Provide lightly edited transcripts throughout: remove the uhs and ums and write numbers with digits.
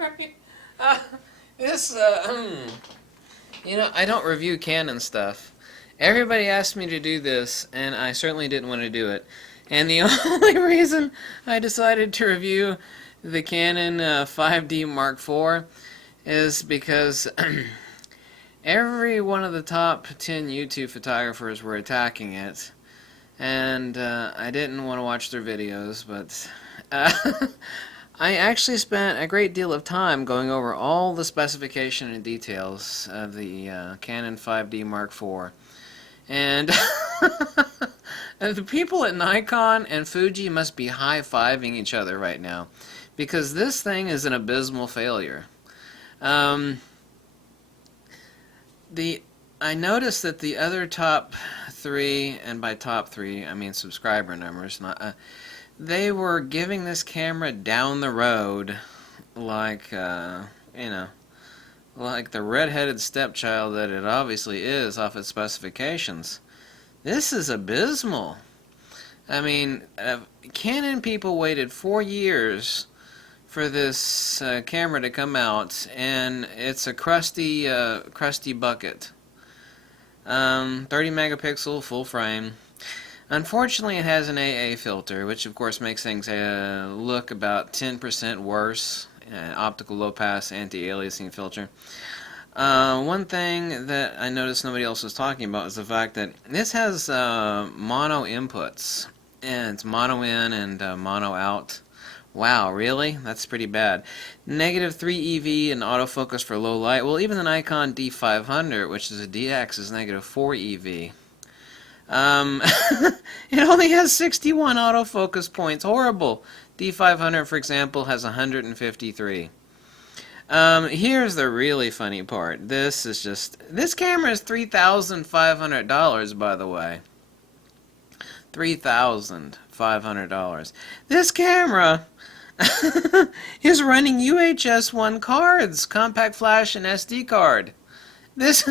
sorry. Uh, this, you know, I don't review Canon stuff. Everybody asked me to do this, and I certainly didn't want to do it. And the only reason I decided to review the Canon 5D Mark IV is because every one of the top 10 YouTube photographers were attacking it. And I didn't want to watch their videos, but I actually spent a great deal of time going over all the specification and details of the Canon 5D Mark IV. And the people at Nikon and Fuji must be high-fiving each other right now, because this thing is an abysmal failure. I noticed that the other top three, and by top three I mean subscriber numbers, not, they were giving this camera down the road like, you know, like the red-headed stepchild that it obviously is off its specifications. This is abysmal. I mean, Canon people waited 4 years for this camera to come out, and it's a crusty bucket. 30 megapixel full frame. Unfortunately, it has an AA filter, which of course makes things look about 10% worse. Optical low pass anti-aliasing filter. One thing that I noticed nobody else was talking about is the fact that this has mono inputs, and it's mono in and mono out. Wow, really? That's pretty bad. Negative 3 EV and autofocus for low light. Well, even the Nikon D500, which is a DX, is negative 4 EV. It only has 61 autofocus points. Horrible. D500, for example, has 153. Here's the really funny part. This camera is $3,500, by the way. $3,500. This camera is running UHS-1 cards, compact flash and SD card. This,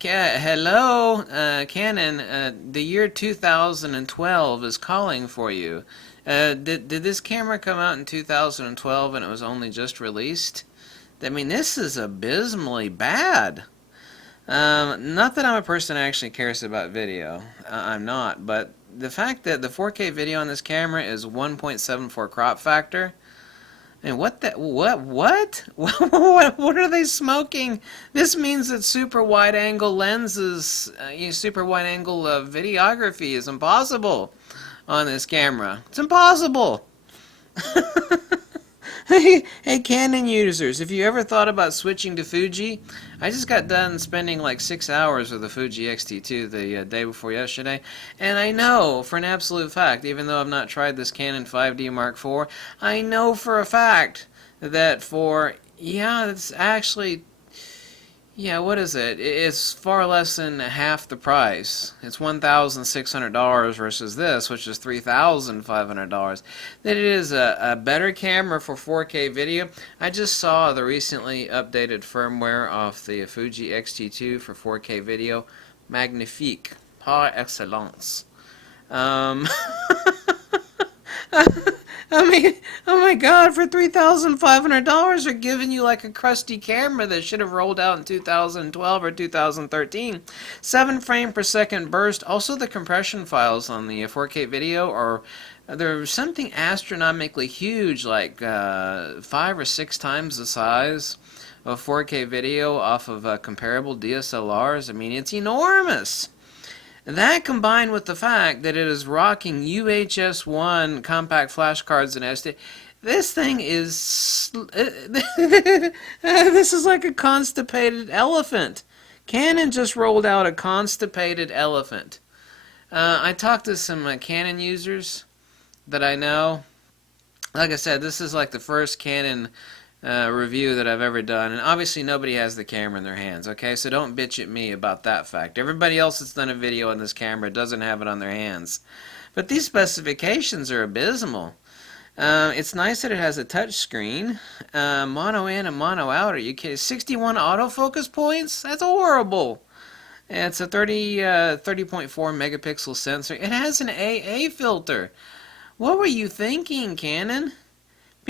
hello, Canon, the year 2012 is calling for you. Did this camera come out in 2012 and it was only just released? I mean, this is abysmally bad. Not that I'm a person who actually cares about video. I'm not, but the fact that the 4K video on this camera is 1.74 crop factor. I mean, what? What are they smoking? This means that super wide-angle lenses, super wide-angle videography is impossible on this camera. It's impossible. Hey, Canon users, if you ever thought about switching to Fuji, I just got done spending like 6 hours with the Fuji X-T2 the day before yesterday, and I know for an absolute fact, even though I've not tried this Canon 5D Mark IV, I know for a fact that it's actually, what is it? It's far less than half the price. It's $1,600 versus this, which is $3,500. That it is a better camera for 4K video. I just saw the recently updated firmware off the Fuji X-T2 for 4K video. Magnifique. Par excellence. I mean, oh my God, for $3,500 they're giving you like a crusty camera that should have rolled out in 2012 or 2013. 7 frame per second burst. Also, the compression files on the 4K video are, they're something astronomically huge, like 5 or 6 times the size of 4K video off of comparable DSLRs. I mean, it's enormous. That combined with the fact that it is rocking UHS-1 compact flash cards and SD, this thing is, this is like a constipated elephant. Canon just rolled out a constipated elephant. I talked to some Canon users that I know. Like I said, this is like the first Canon review that I've ever done, and obviously nobody has the camera in their hands, okay? So don't bitch at me about that fact. Everybody else that's done a video on this camera doesn't have it on their hands. But these specifications are abysmal. It's nice that it has a touch screen. Mono in and mono out. Are you kidding? 61 autofocus points? That's horrible. It's a 30.4 megapixel sensor. It has an AA filter. What were you thinking, Canon?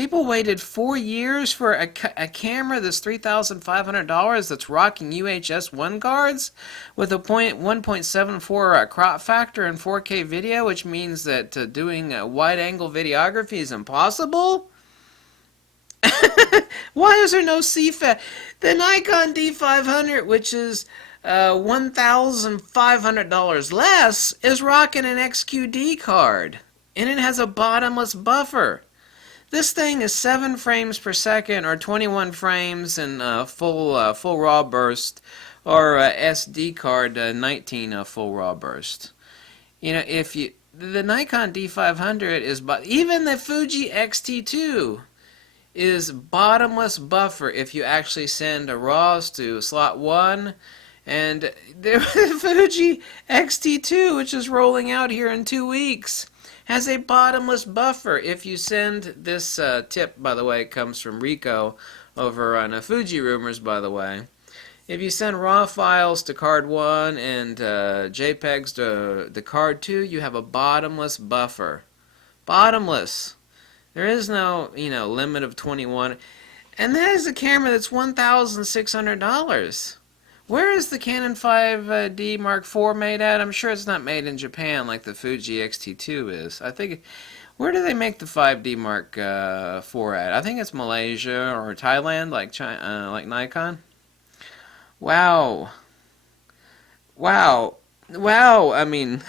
People waited 4 years for a camera that's $3,500 that's rocking UHS 1 cards with a 1.74 crop factor and 4K video, which means that doing wide-angle videography is impossible? Why is there no CFA? The Nikon D500, which is $1,500 less, is rocking an XQD card, and it has a bottomless buffer. This thing is 7 frames per second, or 21 frames in full raw burst, or SD card 19 full raw burst. You know, if you the Nikon D500 is, even the Fuji X-T2 is bottomless buffer if you actually send a RAWs to slot 1. And the Fuji X-T2, which is rolling out here in 2 weeks, has a bottomless buffer. If you send this tip, by the way, it comes from Rico over on Fuji Rumors, by the way. If you send RAW files to card 1 and JPEGs to the card 2, you have a bottomless buffer. Bottomless. There is no, limit of 21. And that is a camera that's $1,600. Where is the Canon 5D Mark IV made at? I'm sure it's not made in Japan like the Fuji X-T2 is. I think, where do they make the 5D Mark IV at? I think it's Malaysia or Thailand, like China, like Nikon. Wow. Wow. Wow. I mean,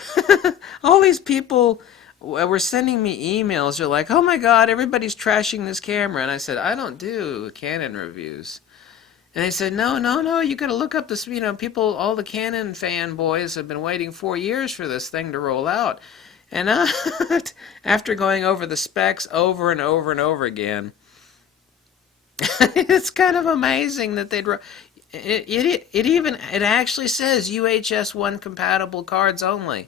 all these people were sending me emails. They're like, oh my God, everybody's trashing this camera. And I said, I don't do Canon reviews. And they said, no, you gotta look up this, people, all the Canon fanboys have been waiting 4 years for this thing to roll out. And after going over the specs over and over and over again, it's kind of amazing that it actually says UHS 1 compatible cards only.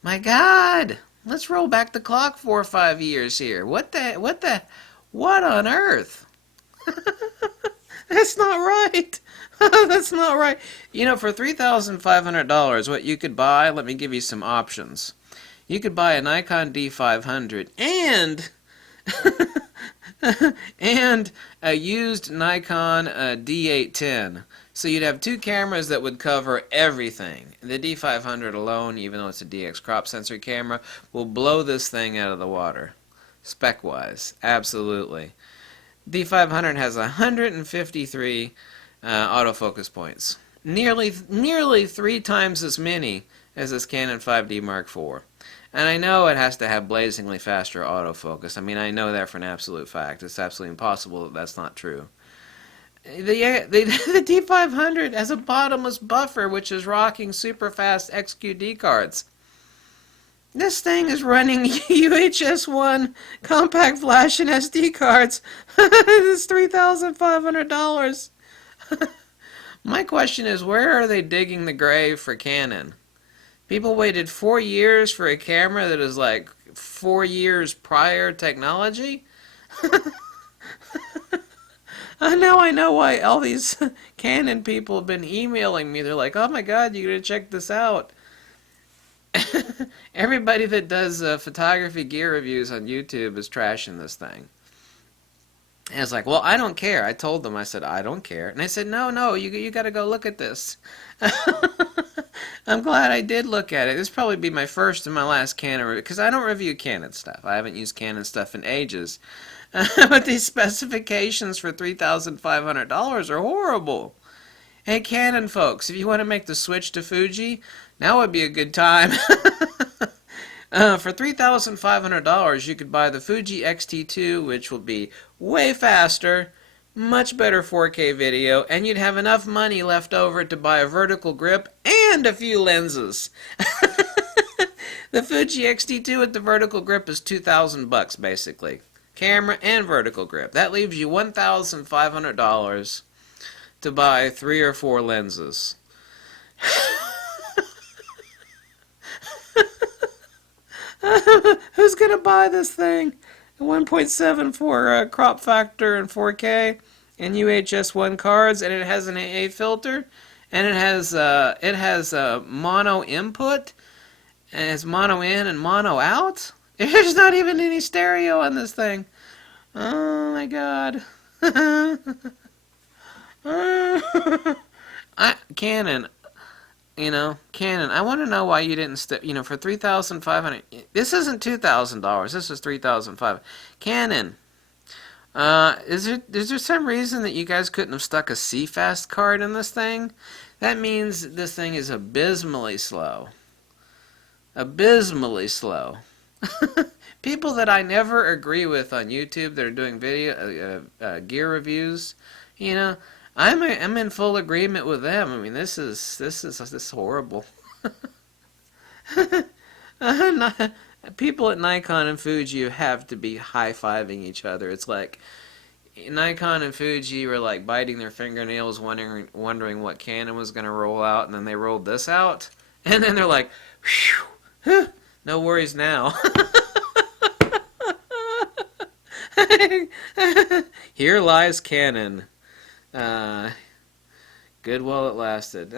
My God, let's roll back the clock 4 or 5 years here. What on earth? That's not right. That's not right. For $3,500, what you could buy, let me give you some options. You could buy a Nikon D500 and a used Nikon D810. So you'd have 2 cameras that would cover everything. The D500 alone, even though it's a DX crop sensor camera, will blow this thing out of the water. Spec-wise, absolutely. D500 has 153 autofocus points, nearly 3 times as many as this Canon 5D Mark IV. And I know it has to have blazingly faster autofocus. I mean, I know that for an absolute fact. It's absolutely impossible that that's not true. The D500 has a bottomless buffer, which is rocking super fast XQD cards. This thing is running UHS 1 compact flash and SD cards. It's $3,500. My question is, where are they digging the grave for Canon? People waited 4 years for a camera that is like 4 years prior technology? Now I know why all these Canon people have been emailing me. They're like, oh my God, you gotta check this out. Everybody that does photography gear reviews on YouTube is trashing this thing. And it's like, well, I don't care. I told them, I said, I don't care. And they said, no, you got to go look at this. I'm glad I did look at it. This will probably be my first and my last Canon review, because I don't review Canon stuff. I haven't used Canon stuff in ages. But these specifications for $3,500 are horrible. Hey, Canon folks, if you want to make the switch to Fuji, now would be a good time. For $3,500, you could buy the Fuji X-T2, which will be way faster, much better 4K video, and you'd have enough money left over to buy a vertical grip and a few lenses. The Fuji X-T2 with the vertical grip is $2,000 basically. Camera and vertical grip. That leaves you $1,500 to buy 3 or 4 lenses. Who's gonna buy this thing? 1.74 crop factor and 4K and UHS 1 cards, and it has an AA filter, and it has mono input, and it's mono in and mono out. There's not even any stereo on this thing. Oh my God. Canon, Canon. I want to know why you didn't step. For 3,500. This isn't $2,000. This is 3,500. Canon. Is there some reason that you guys couldn't have stuck a CFast card in this thing? That means this thing is abysmally slow. Abysmally slow. People that I never agree with on YouTube that are doing video gear reviews, you know, I'm in full agreement with them. I mean, this is horrible. People at Nikon and Fuji have to be high-fiving each other. It's like Nikon and Fuji were like biting their fingernails, wondering what Canon was going to roll out, and then they rolled this out, and then they're like, "Phew, no worries now." Here lies Canon. Good while it lasted.